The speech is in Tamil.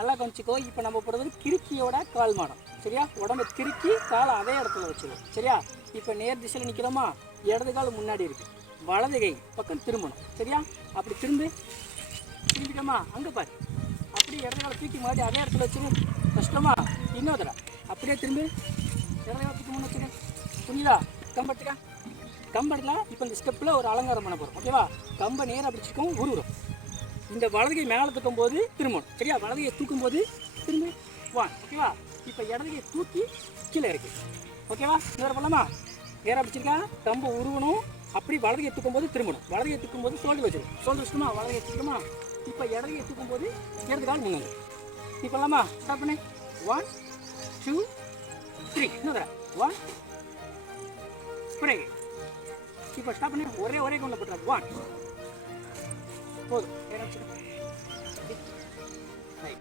நல்லா கவனிச்சிக்கோ. இப்போ நம்ம போடுறது கிறுக்கியோட கால் மாடம். சரியா? உடம்பை கிறுக்கி காலை அதே இடத்துல வச்சுருவோம். சரியா? இப்போ நேர் திசையில் நிற்கிறோமா, இடது கால் முன்னாடி இருக்குது, வலது கை பக்கம் திரும்பணும். சரியா? அப்படி திரும்பிட்டோமா, அங்கே பாரு, அப்படியே இடது காலை தூக்கி மாட்டி அதே இடத்துல வச்சுரு. கஷ்டமா? இன்னொரு தடவை அப்படியே திரும்பி இடது காலை தூக்கி முன்னே வச்சுரு. புரியுதா? கம்பெடுத்துக்க. கம்பெடுக்கலாம். இப்போ இந்த ஸ்டெப்பில் ஒரு அலங்காரம் பண்ண போகிறோம். ஓகேவா? கம்பை நேராக பிடிச்சிக்கும், உருவுறோம். இந்த வலதுகை மேலே தூக்கும் போது திரும்பணும். சரியா? வலதுகையை தூக்கும் போது திரும்பி வான். ஓகேவா? இப்போ இடதுகையை தூக்கி கீழே இருக்கு. ஓகேவா? இன்னொரு பண்ணலாமா? நேராக பிடிச்சிருக்கா, கம்பை உருவணும். அப்படி வலதுகையை தூக்கும் போது திரும்பணும். வலதுகையை தூக்கும் போது சோல்டு வச்சிடும். சோல்டு வச்சுட்டுமா, வலதுகையை தூக்கணுமா. இப்போ இடதுகையை தூக்கும் போது இடது கால் முன்னாடி. இப்போ பண்ணலாமா? ஸ்டார்ட் பண்ணு. 1 2 3. இன்னொரு 1 3. இப்போ ஸ்டாப் பண்ணி ஒரே கவுண்டில் போட்டுறாரு. 1 போதும்.